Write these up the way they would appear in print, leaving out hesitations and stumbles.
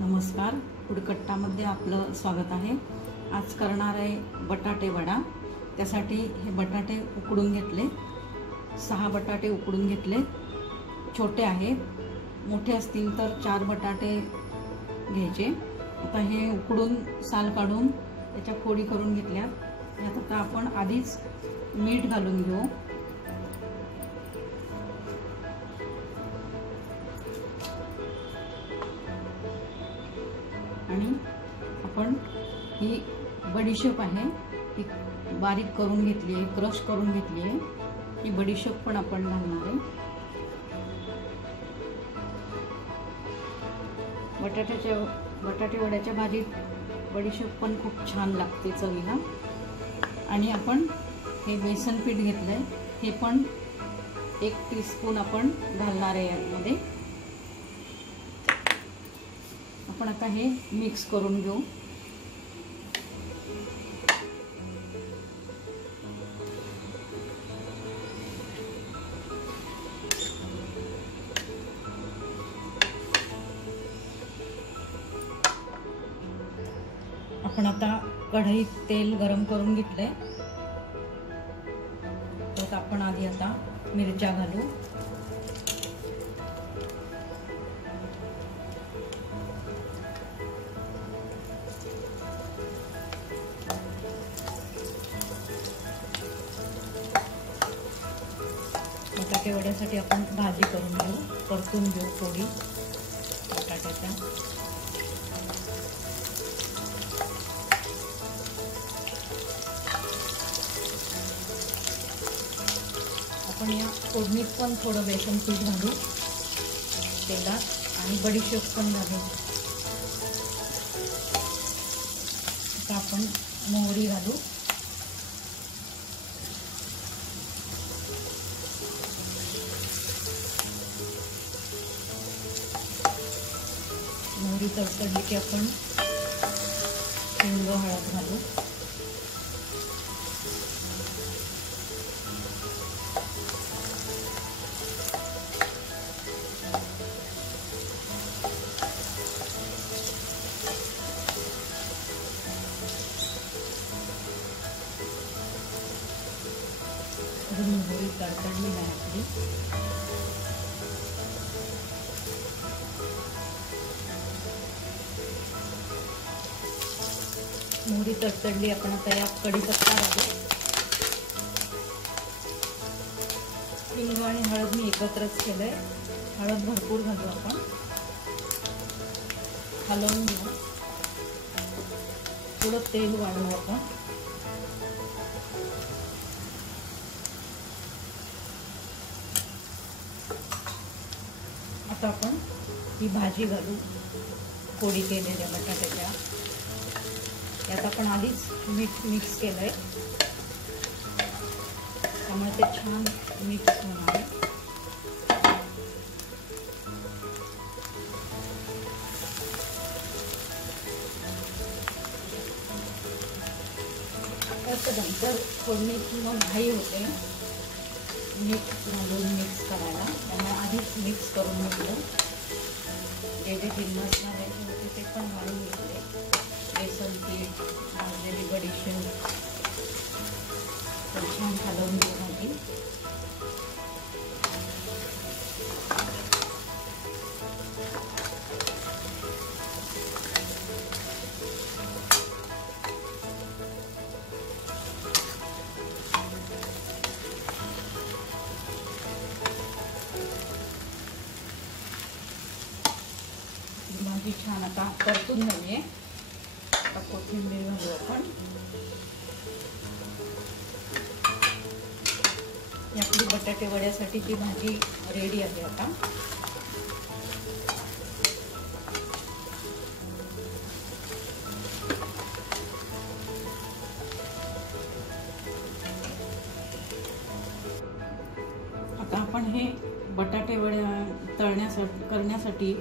नमस्कार, फूडकट्टामध्ये आपलं स्वागत आहे। आज करणार आहे बटाटे वडा। त्यासाठी हे बटाटे उकडून घेतले, 6 बटाटे उकडून घेतले। छोटे आहेत, मोठे असतील तर 4 बटाटे घ्यायचे। आता हे उकडून साल काढून त्याच्या फोडी करून घेतल्या। यात आता आपण आधीच मीठ घालून घेऊ। आणि आपण ही बडीशेप आहे ती बारीक करून घेतली आहे, क्रश करून घेतली आहे। ही बडीशेप पण आपण घालणार आहे। बटाटे वड्याच्या भाजीत बडीशेप पण खूप छान लागते चवीला। आणि आपण हे बेसन पीठ घेतलंय, हे पण 1 टीस्पून आपण घालणार आहे यामध्ये। आपण आता हे मिक्स करून घेऊ। आपण आता कढईत तेल गरम करून घेतलंय, तर आपण आधी आता मिरच्या घालू। बटाटे वड्यासाठी आपण भाजी करून घेऊ, परतून घेऊ थोडी बटाट्याच्या। आपण या फोडणीत पण थोडं बेसन पीठ घालू तेलात, आणि बडीशेप पण घालू। आता आपण मोहरी घालू। मोहरी तडतडली की आपण हिंग, हळद घालू। मोहरी तडतडली आहे आपली। मोहरी तडतडली, आपण आता या कढीपत्ता घालू। हिंग आणि हळद मी एकत्रच केलंय, हळद भरपूर घालू आपण। हलवून घेऊ, थोडं तेल वाढवू आपण। आता आपण ही भाजी घालू, फोडी केलेल्या बटाट्याच्या। यात आपण आधीच मीठ मिक्स केलंय, त्यामुळे ते छान मिक्स होणार आहे। नंतर फोडणीत मग घाई होते मीठ घालून मिक्स करायला, त्यामुळे आधीच मिक्स करून घेतलं। जे जिन्नस घालायचे होते ते पण घालून घेतले, बेसन पीठ, भाजलेली बडीशेप, छान हलवून घेऊ भाजी। भाजी छान आता परतून झाली आहे। आता कोथिंबीर घालू आपण। आपली बटाटे वड्यासाठीची भाजी रेडी आहे आता। आता आपण हे बटाटे वड्या करण्यासाठी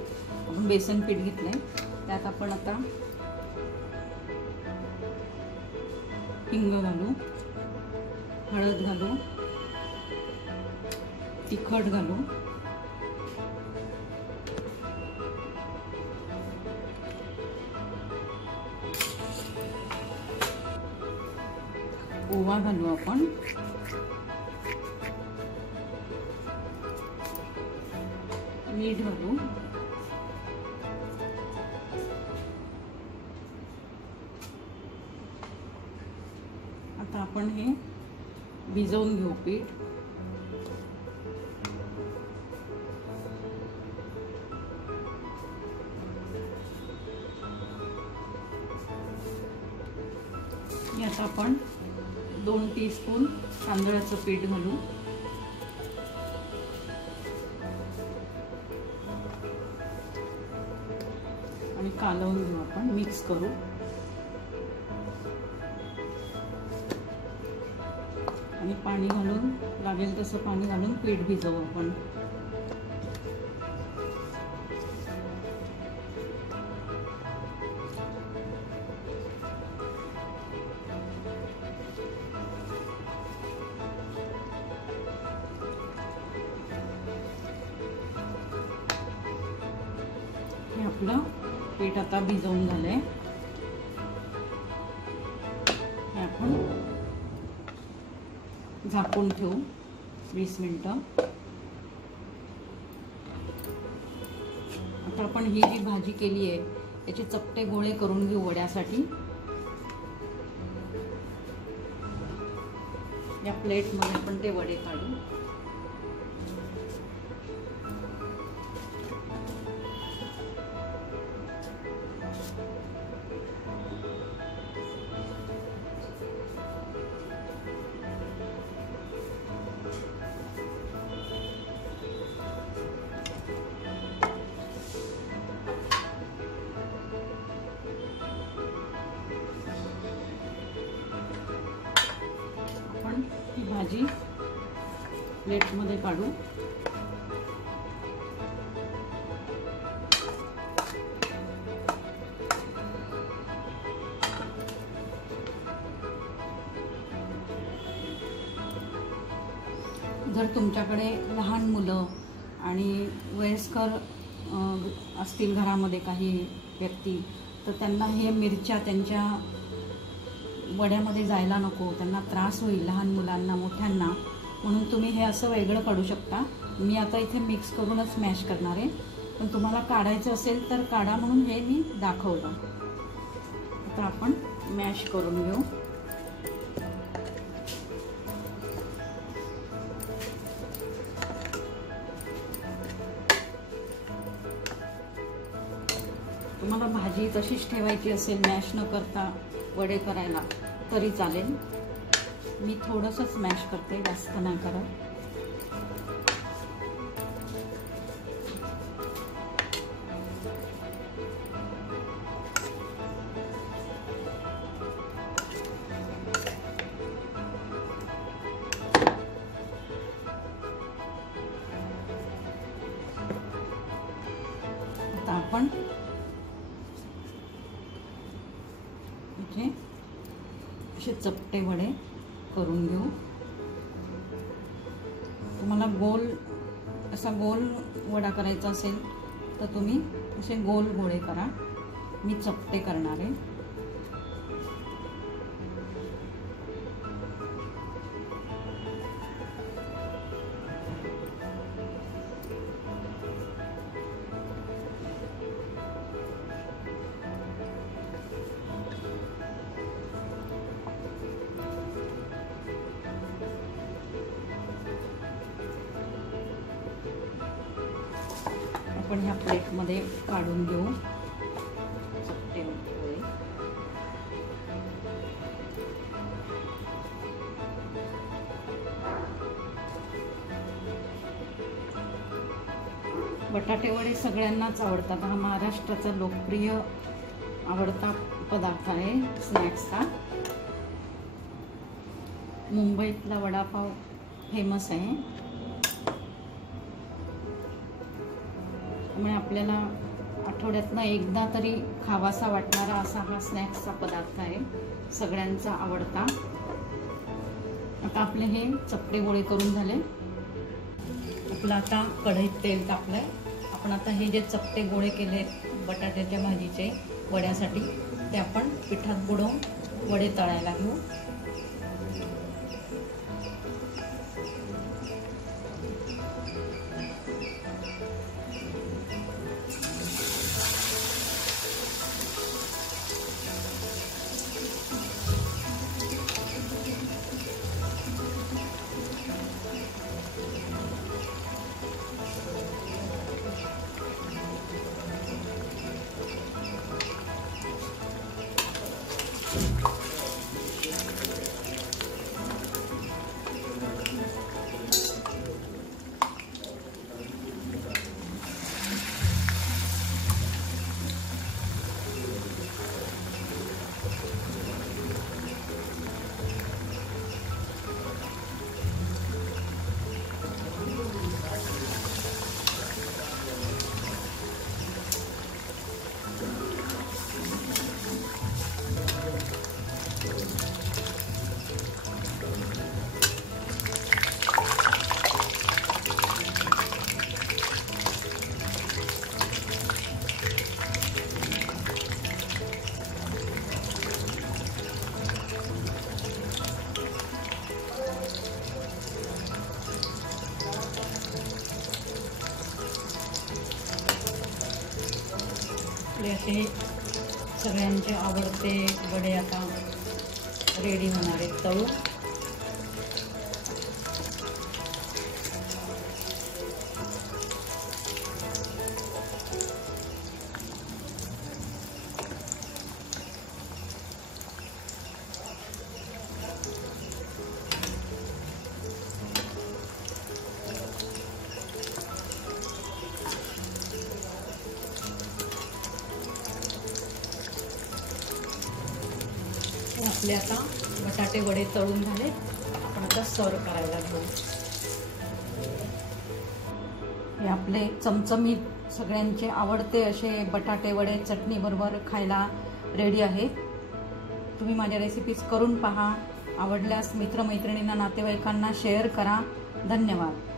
आपण बेसन पीठ घेतलंय, त्यात आपण आता हिंग घालू, हळद घालू, तिखट घालू, ओवा घालू आपण. मीठ घालू. आता आपण हे भिजवून घेऊ पीठ. यात आपण 2 टीस्पून तांदळाचं पीठ घालू. आणि कालवून घेऊ आपण, मिक्स करू. आणि पाणी घालून, लागेल तसं पाणी घालून पीठ भिजवू आपण. हे आपलं पीठ आता भिजवून झालंय. हे आपण झाकून ठेवू 20 मिनिटं. आता आपण ही जी भाजी केली आहे याचे चपटे गोळे करून घेऊ वड्यासाठी. या प्लेटमध्ये आपण ते वडे काढू. ही भाजी प्लेटमध्ये काढू. जर तुमच्याकडे लहान मुलं आणि वयस्कर असतील घरामध्ये काही व्यक्ती, तर त्यांना हे मिरच्या त्यांच्या वड्यामध्ये जायला नको, त्यांना त्रास होईल लहान मुलांना मोठ्यांना, म्हणून तुम्ही हे असं वेगळं काढू शकता. मी आता इथे मिक्स करूनच मॅश करणार आहे, पण तुम्हाला काढायचं असेल तर काढा म्हणून हे मी दाखवलं. आता आपण मॅश करून घेऊ. तुम्हाला भाजी तशीच ठेवायची असेल मॅश न करता वडे करायला तरी चालेल. मी थोडंसंच मॅश करते, जास्त नाही करत. आता आपण इथे असे चपटे वडे करून घेऊ. तुम्हाला असा गोल वडा करायचा असेल तर तुम्ही असे गोल गोळे करा. मी चपटे करणार आहे. आपण ह्या प्लेटमध्ये काढून घेऊ चपटे वडे. बटाटे वडे सगळ्यांनाच आवडतात. हा महाराष्ट्राचा लोकप्रिय आवडता पदार्थ आहे स्नॅक्सचा. मुंबईतला वडापाव फेमस आहे. त्यामुळे आपल्याला आठवड्यातनं एकदा तरी खावासा वाटणारा असा हा स्नॅक्सचा पदार्थ आहे, सगळ्यांचा आवडता. आता आपले हे चपटे गोळे करून झाले. आपलं आता कढईत तेल टाकलंय. आपण आता हे जे चपटे गोळे केले बटाट्याच्या भाजीचे वड्यासाठी, ते आपण पिठात बुडवून वडे तळायला घेऊ. आपले असे सगळ्यांचे आवडते वडे आता रेडी होणार आहेत तळून. आपले आता बटाटे वडे तळून झाले. आपण आता सर्व करायला घेऊ. हे आपले चमचमीत सगळ्यांचे आवडते असे बटाटे वडे चटणी बरोबर खायला रेडी आहे. तुम्ही माझ्या रेसिपीज करून पहा. आवडल्यास मित्रमैत्रिणींना, नातेवाईकांना शेअर करा. धन्यवाद.